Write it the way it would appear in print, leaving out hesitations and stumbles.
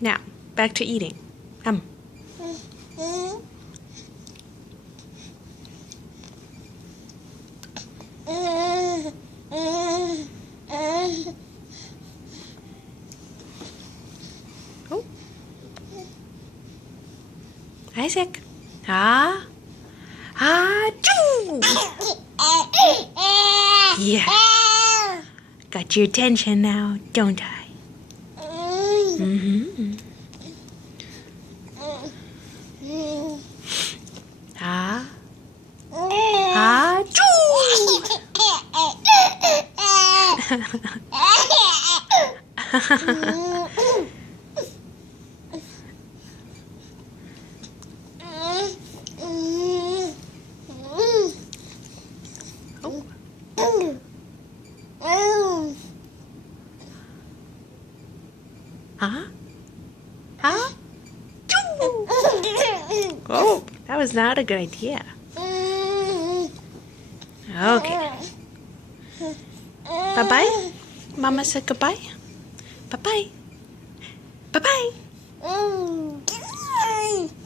Now, back to eating. Oh. Isaac. Choo! Yeah. Got your attention now, don't I? Mm-hmm. Choo! Oh, that was not a good idea. Okay. Bye-bye. Mama said goodbye. Bye-bye. Bye-bye.